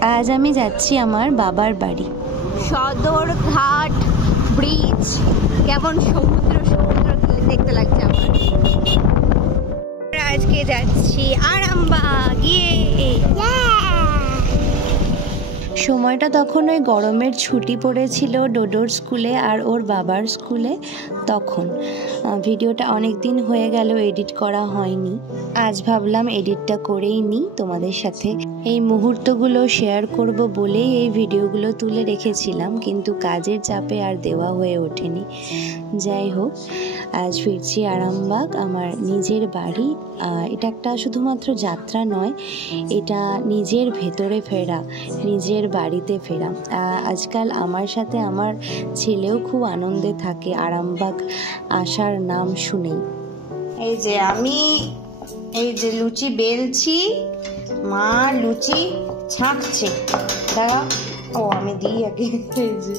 আজ আমি যাচ্ছি আমার বাবার বাড়ি। সদরঘাট ব্রিজ কেমন সমুদ্র সমুদ্র দেখতে লাগছে আমার। আজকে যাচ্ছি আরামবাগ। সময়টা তখন ওই গরমের ছুটি পড়েছিল ডোডোর স্কুলে আর ওর বাবার স্কুলে। তখন ভিডিওটা অনেক দিন হয়ে গেল এডিট করা হয়নি। আজ ভাবলাম এডিটটা করেই নিই, তোমাদের সাথে এই মুহূর্তগুলো শেয়ার করব বলেই এই ভিডিওগুলো তুলে রেখেছিলাম, কিন্তু কাজের চাপে আর দেওয়া হয়ে ওঠেনি। যাই হোক, আজ ফিরছি আরামবাগ, আমার নিজের বাড়ি। এটা একটা শুধুমাত্র যাত্রা নয়, এটা নিজের ভেতরে ফেরা, নিজের বাড়িতে ফেরা। আজকাল আমার সাথে আমার ছেলেও খুব আনন্দে থাকে আরামবাগ আসার নাম শুনেই। এই যে আমি এই যে লুচি বেলছি, মা লুচি ছাঁকছে। দাঁড়া, ও আমি দিই আগে। এই যে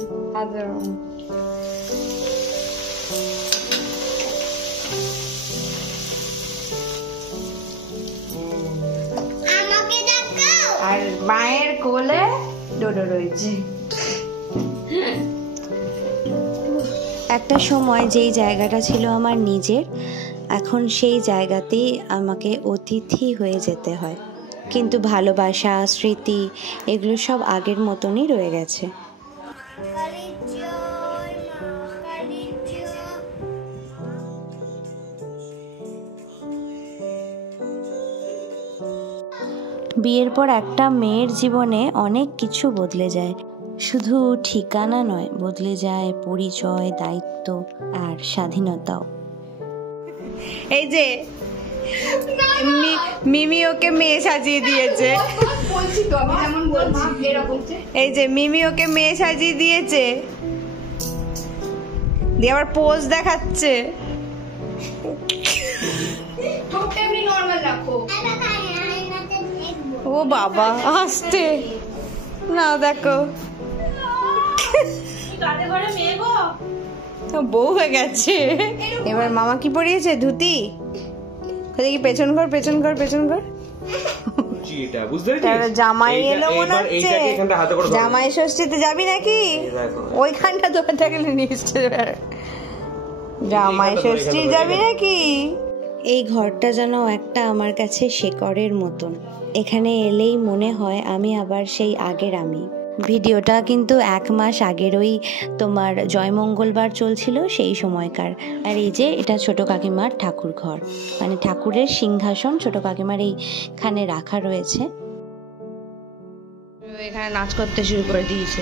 আর মায়ের কোলে ডোডো রয়েছে। একটা সময় যেই জায়গাটা ছিল আমার নিজের, এখন সেই জায়গাতেই আমাকে অতিথি হয়ে যেতে হয়। কিন্তু ভালোবাসা, স্মৃতি এগুলো সব আগের মতনই রয়ে গেছে। বিয়ের পর একটা মেয়ের জীবনে অনেক কিছু বদলে যায়। শুধু ঠিকানা নয়, বদলে যায় পরিচয়, দায়িত্ব আর স্বাধীনতাও। এই যে মিমি ওকে মেয়ে সাজিয়ে দিয়েছে। এই যে মিমি ওকে মেয়ে সাজিয়ে দিয়েছে, দিয়ে আবার পোজ দেখাচ্ছে। ও বাবা, আসতে না, দেখো বউ হয়ে গেছে। এবার মামা কি পরিয়েছে? ধুতি। দেখি পেছন ঘর, পেছন ঘর, পেছন ঘর। জামাই এলো মনে হচ্ছে। জামাই ষষ্ঠীতে যাবি নাকি? ওইখানটা দোকানটা গেলে নিশ্চয় জামাই ষষ্ঠী যাবি নাকি? এই ঘরটা যেন একটা আমার কাছে শেকড়ের মতন। এখানে এলেই মনে হয় আমি আবার সেই আগের আমি। ভিডিওটা কিন্তু 1 মাস আগেরই, তোমার জয়মঙ্গলবার চলছিল সেই সময়কার। আর এই যে এটা ছোট কাকিমার ঠাকুর ঘর, মানে ঠাকুরের সিংহাসন ছোট কাকিমার এইখানে রাখা রয়েছে। এখানে নাচ করতে শুরু করে দিয়েছে।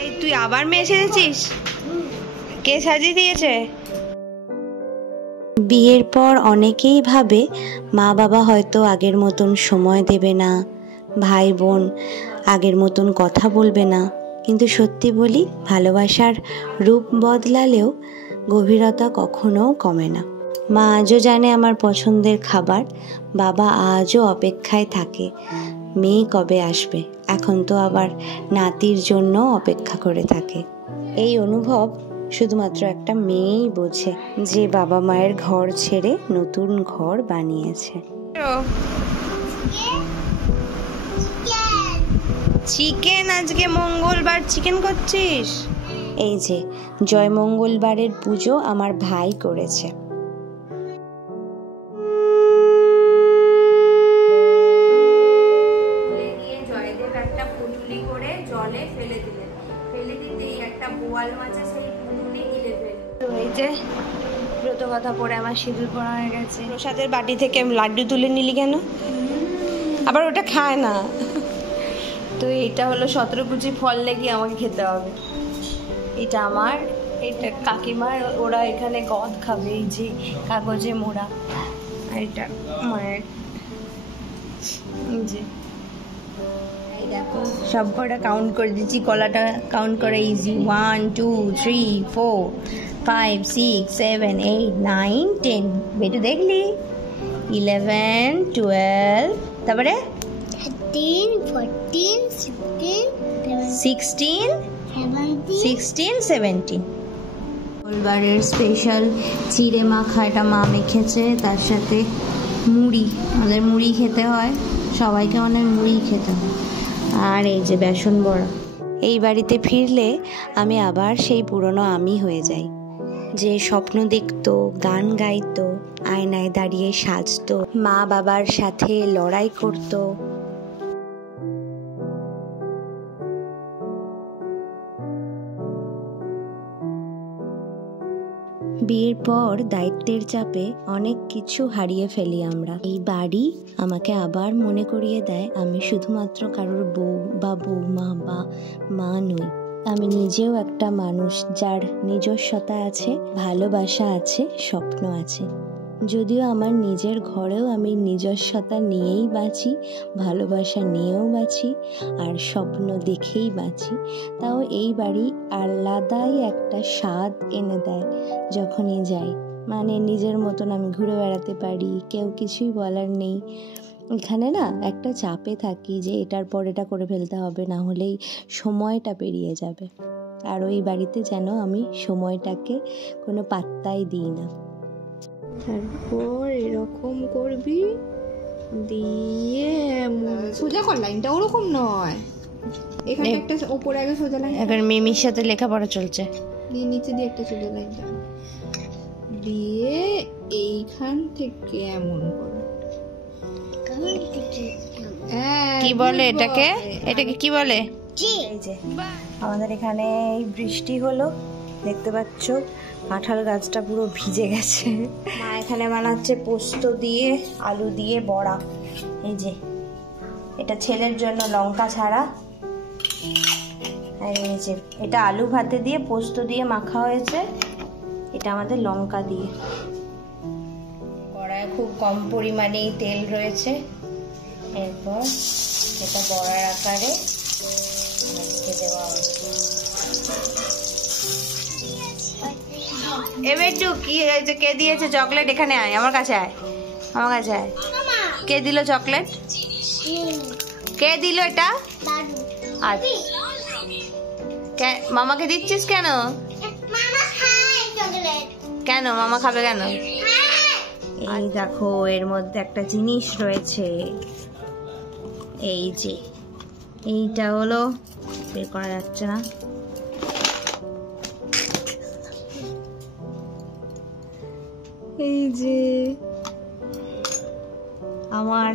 এই তুই আবার মেয়ে সেজেছিস? কে সাজিয়ে দিয়েছে? বিয়ের পর অনেকেই ভাবে মা বাবা হয়তো আগের মতন সময় দেবে না, ভাই বোন আগের মতন কথা বলবে না। কিন্তু সত্যি বলি, ভালোবাসার রূপ বদলালেও গভীরতা কখনো কমে না। মা আজও জানে আমার পছন্দের খাবার, বাবা আজও অপেক্ষায় থাকে মেয়ে কবে আসবে। এখন তো আবার নাতির জন্য অপেক্ষা করে থাকে। এই অনুভব শুধুমাত্র একটা মেয়েই বোঝে, যে বাবা মায়ের ঘর ছেড়ে নতুন ঘর বানিয়েছে। চিকেন, আজকে মঙ্গলবার চিকেন করছিস? এই যে জয় মঙ্গলবারের পুজো আমার ভাই করেছে। জয়দেব একটা পুটুলি করে জলে ফেলে দিলেন, ফেলে দিতেই একটা বোয়াল মাছে সেই পুটুলি গিলে ফেলে। এই যে ব্রত কথা পড়ে আমার সিঁদুর পড়া হয়ে গেছে। প্রসাদের বাটি থেকে লাড্ডু তুলে নিলি কেন? আবার ওটা খায় না তো। এটা হলো 17 কুচি ফল লেগে আমাকে খেতে হবে। এটা আমার, এটা কাকিমার, ওরা এখানে গদ খাবে। এই যে কাগজে মোড়া, আর এটা মায়ের। এই যে দেখো সব কটা কাউন্ট করে দিচ্ছি, কলাটা কাউন্ট করা ইজি। 1 2 3 4 5 6 7 8 9 10। বেটু দেখলি? 11 12, তারপরে 13 14 16 17। মঙ্গলবারের স্পেশাল চিড়ে মাখা, এটা মা মেখেছে, তার সাথে মুড়ি, আমাদের মুড়ি খেতে হয়, সবাইকে অনেক মুড়ি খেতে হয়। আর এই যে বেসন বড়া। এই বাড়িতে ফিরলে আমি আবার সেই পুরনো আমি হয়ে যাই, যে স্বপ্ন দেখতো, গান গাইতো, আয়নায় দাঁড়িয়ে সাজতো, মা বাবার সাথে লড়াই করতো। বিয়ের পর দায়িত্বের চাপে অনেক কিছু হারিয়ে ফেলি আমরা। এই বাড়ি আমাকে আবার মনে করিয়ে দেয় আমি শুধুমাত্র কারোর বউ বা বৌমা বা মা নই। আমি নিজেও একটা মানুষ, যার নিজস্বতা আছে, ভালোবাসা আছে, স্বপ্ন আছে। যদিও আমার নিজের ঘরেও আমি নিজস্বতা নিয়েই বাঁচি, ভালোবাসা নিয়েও বাঁচি, আর স্বপ্ন দেখেই বাঁচি, তাও এই বাড়ি আলাদাই একটা স্বাদ এনে দেয় যখনই যাই। মানে নিজের মতন আমি ঘুরে বেড়াতে পারি, কেউ কিছুই বলার নেই। এখানে না একটা চাপে থাকি যে এটার পর এটা করে ফেলতে হবে, না হলেই সময়টা পেরিয়ে যাবে। আর ওই বাড়িতে যেন আমি সময়টাকে কোনো পাত্তাই দিই না। তারপর এরকম করবি, দিয়ে সোজা কর লাইনটা, ওরকম নয়, এখানে একটা উপরে আগে সোজা লাইন। এখন মিমির সাথে লেখাপড়া চলছে, দিয়ে নিচে দিয়ে একটা সোজা লাইন দিয়ে এইখান থেকে এমন কর। কি বলে এটাকে? এটাকে কি বলে? এই যে আমাদের এখানে এই বৃষ্টি হলো, দেখতে পাচ্ছ কাঁঠাল গাছটা পুরো ভিজে গেছে। মা এখানে বানাচ্ছে পোস্ত দিয়ে আলু দিয়ে বড়া। এই যে এটা ছেলের জন্য লঙ্কা ছাড়া, আর এই যে এটা আলু ভাতে দিয়ে পোস্ত দিয়ে মাখা হয়েছে, এটা আমাদের লঙ্কা দিয়ে। কড়ায় খুব কম পরিমাণেই তেল রয়েছে। এরপর এটা বড়ার আকারে দেওয়া হবে। এবার একটু কি হয়েছে, কে দিয়েছে চকলেট? এখানে আয়, আমার কাছে আয়, আমার কাছে আয়। কে দিল চকলেট? কে দিল এটা? আচ্ছা, মামাকে দিচ্ছিস কেন? কেন মামা খাবে কেন? এই দেখো এর মধ্যে একটা জিনিস রয়েছে, এই যে এইটা হলো, বের করা যাচ্ছে না, এই যে আমার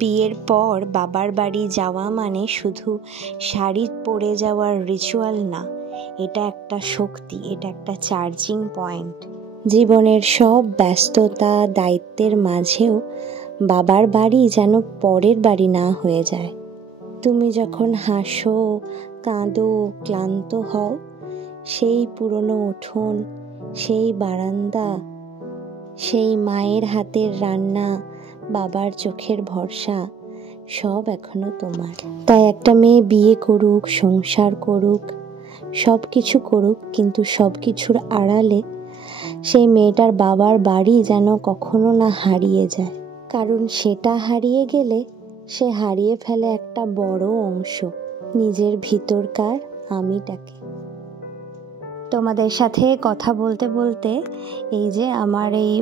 বিয়ের পর বাবার বাড়ি যাওয়া মানে শুধু শাড়ি পরে যাওয়ার রিচুয়াল না, এটা একটা শক্তি, এটা একটা চার্জিং পয়েন্ট। জীবনের সব ব্যস্ততা দায়িত্বের মাঝেও বাবার বাড়ি যেন পরের বাড়ি না হয়ে যায়। তুমি যখন হাসো, কাঁদো, ক্লান্ত হও, সেই পুরনো উঠোন, সেই বারান্দা, সেই মায়ের হাতের রান্না, বাবার চোখের ভরসা, সব এখনো তোমার। তাই একটা মেয়ে বিয়ে করুক, সংসার করুক, সব কিছু করুক, কিন্তু সব কিছুর আড়ালে সেই মেয়েটার বাবার বাড়ি যেন কখনো না হারিয়ে যায়। কারণ সেটা হারিয়ে গেলে সে হারিয়ে ফেলে একটা বড় অংশ, নিজের ভিতরকার আমিটাকে। তোমাদের সাথে কথা বলতে বলতে এই যে আমার এই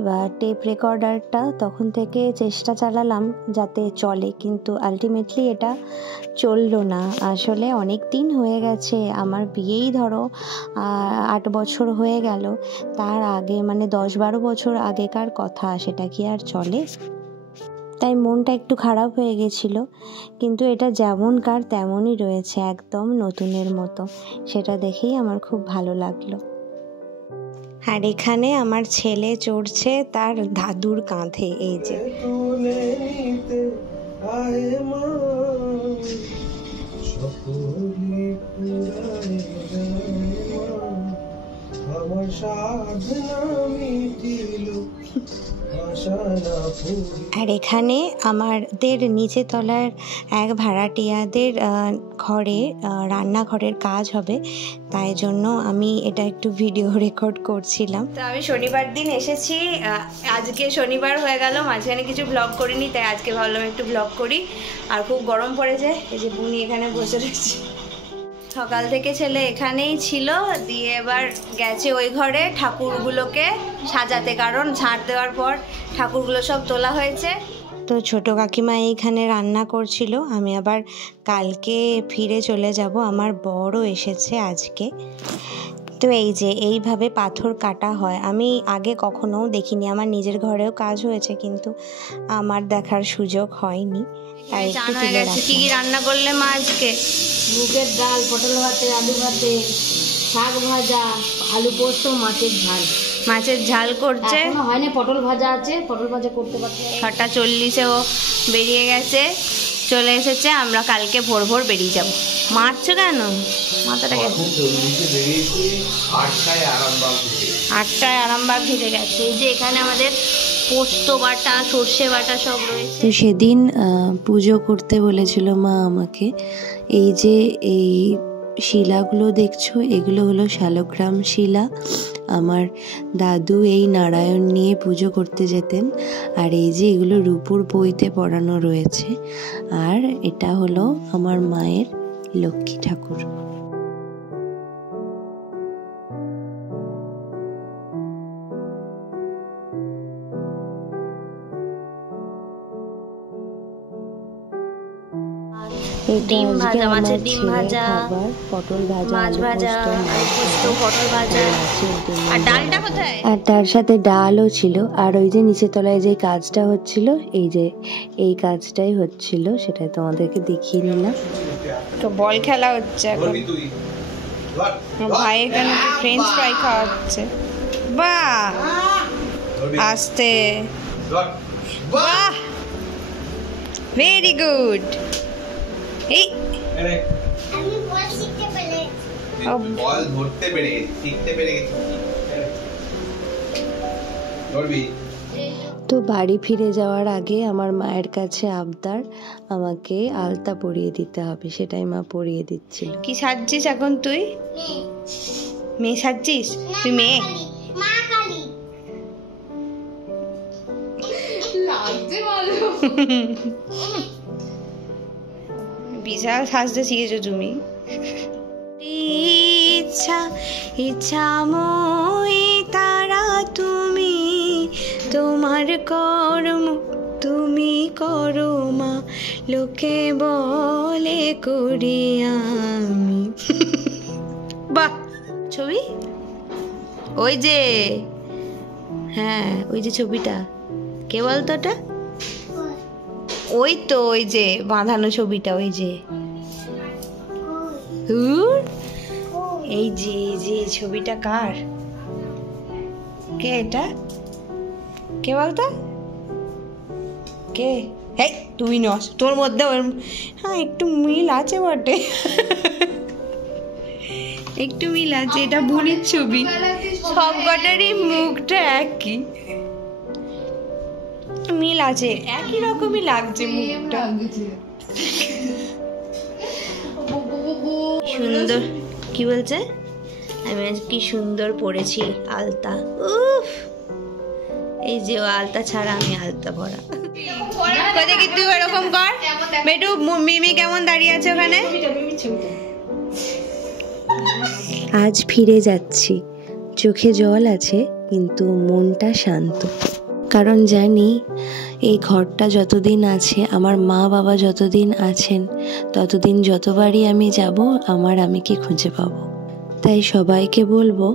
টেপ রেকর্ডারটা তখন থেকে চেষ্টা চালালাম যাতে চলে, কিন্তু আলটিমেটলি এটা চললো না। আসলে অনেক দিন হয়ে গেছে, আমার বিয়েই ধরো 8 বছর হয়ে গেল, তার আগে মানে 10-12 বছর আগেকার কথা, সেটা কি আর চলে? তাই মনটা একটু খারাপ হয়ে গেছিল, কিন্তু এটা যেমনকার তেমনই রয়েছে, একদম নতুনের মতো। সেটা দেখেই আমার খুব ভালো লাগলো। আর এখানে আমার ছেলে চড়ছে তার দাদুর কাঁধে, এই যে আর এখানে আমাদের নিচে তলার এক ভাড়াটিয়াদের ঘরে রান্নাঘরের কাজ হবে, তাই জন্য আমি এটা একটু ভিডিও রেকর্ড করছিলাম। তো আমি শনিবার দিন এসেছি, আজকে শনিবার হয়ে গেল, মাঝখানে কিছু ব্লগ করিনি, তাই আজকে ভাবলাম একটু ব্লগ করি। আর খুব গরম পড়েছে, এই যে বুনি এখানে বসে রয়েছে। সকাল থেকে ছেলে এখানেই ছিল, দিয়ে এবার গেছে ওই ঘরে ঠাকুরগুলোকে সাজাতে, কারণ ঝাড় দেওয়ার পর ঠাকুরগুলো সব তোলা হয়েছে। তো ছোট কাকিমা এইখানে রান্না করছিল, আমি আবার কালকে ফিরে চলে যাব, আমার বড়ও এসেছে আজকে। তো এই যে এইভাবে পাথর কাটা হয়, আমি আগে কখনো দেখিনি, আমার নিজের ঘরেও কাজ হয়েছে কিন্তু আমার দেখার সুযোগ হয়নি। কি কি রান্না করলে মা আজকে? মুগের ডাল, পটল ভাতে, আলু ভাতে, শাক ভাজা, আলু পোস্ত, মাছের ঝাল। মাছের ঝাল করছে, এখনো হয়নি, পটল ভাজা আছে, পটল ভাজা করতে পারছে। 6:40 ও বেরিয়ে গেছে, চলে এসেছে, আমরা কালকে ভোর ভোর বেরিয়ে যাব। মারছো কেন মাথাটা? 8টায় আরামবাগ ঢুকে গেছে। এই যে এখানে আমাদের পোস্ত বাটা, সর্ষে বাটা সব রয়েছে। তো সেদিন পুজো করতে বলেছিল মা আমাকে। এই যে এই শিলাগুলো দেখছো, এগুলো হলো শালগ্রাম শিলা। আমার দাদু এই নারায়ণ নিয়ে পুজো করতে যেতেন। আর এই যে এগুলো রূপুর বইতে পড়ানো রয়েছে। আর এটা হলো আমার মায়ের লক্ষ্মী ঠাকুর। ডিম ভাজা, মাছের ডিম ভাজা, পটল ভাজা, মাছ ভাজা, পটল ভাজা। আর ডালটা কোথায়? আর তার সাথে ডালও ছিল। আর ওই যে নিচের তলায় যে কাজটা হচ্ছিল, এই যে এই কাজটাই হচ্ছিল, সেটা তোমাদেরকে দেখিয়ে নিলাম। তো বল খেলা হচ্ছে এখন, ভাই এখানে ফ্রেঞ্চ ফ্রাই খাওয়া হচ্ছে। বাহ, আস্তে, বাহ, ভেরি গুড। এই আমি বল শিখতে পেরেছি, বল ধরতে পেরেছি, শিখতে পেরেছি। তো বাড়ি ফিরে যাওয়ার আগে আমার মায়ের কাছে আবদার, আমাকে আলতা পরিয়ে দিতে হবে, সেটাই মা পরিয়ে দিচ্ছিল। কি সাজছিস এখন তুই? মেয়ে সাজছিস তুই? মেয়ে বিশাল সাজতে শিখেছো তুমি। ইচ্ছা ইচ্ছাময়ী তারা তুমি, তোমার কর্ম তুমি করো মা, লোকে বলে করি আমি। বাহ, ছবি ওই যে, হ্যাঁ ওই যে ছবিটা, কে বলতো ওটা? ওই তো ওই যে বাঁধানো ছবিটা, ওই যে এই যে ছবিটা কার? কে এটা? কে বলতো? কে? এই তুই নস, তোর মধ্যে হ্যাঁ একটু মিল আছে বটে, একটু মিল আছে। এটা বুনির ছবি, সব কটারই মুখটা একই, মিল আছে, একই রকমই লাগছে মুখটা। সুন্দর, কি বলছে? আমি আজ কি সুন্দর পরেছি আলতা। উফ, এই যে আলতা ছাড়া আমি আলতা পরা। কোথায় কি তুই এরকম কর বেটু, মিমি কেমন দাঁড়িয়ে আছে ওখানে। আজ ফিরে যাচ্ছি, চোখে জল আছে কিন্তু মনটা শান্ত, কারণ জানি এই ঘরটা যতদিন আছে, আমার মা বাবা যতদিন আছেন, ততদিন যতবারই আমি যাব আমার আমিকে খুঁজে পাবো। তাই সবাইকে বলবো,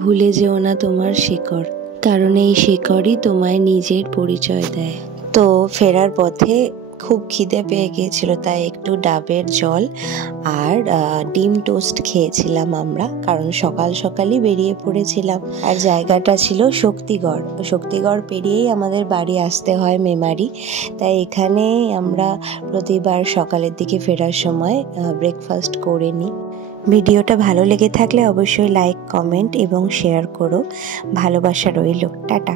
ভুলে যেও না তোমার শিকড়, কারণ এই শিকড়ই তোমায় নিজের পরিচয় দেয়। তো ফেরার পথে খুব খিদে পেয়ে গিয়েছিল, তাই একটু ডাবের জল আর ডিম টোস্ট খেয়েছিলাম আমরা, কারণ সকাল সকালই বেরিয়ে পড়েছিলাম। আর জায়গাটা ছিল শক্তিগড়, শক্তিগড় পেরিয়েই আমাদের বাড়ি আসতে হয় মেমারি, তাই এখানে আমরা প্রতিবার সকালের দিকে ফেরার সময় ব্রেকফাস্ট করে নিই। ভিডিওটা ভালো লেগে থাকলে অবশ্যই লাইক, কমেন্ট এবং শেয়ার করো। ভালোবাসা রইল, টাটা।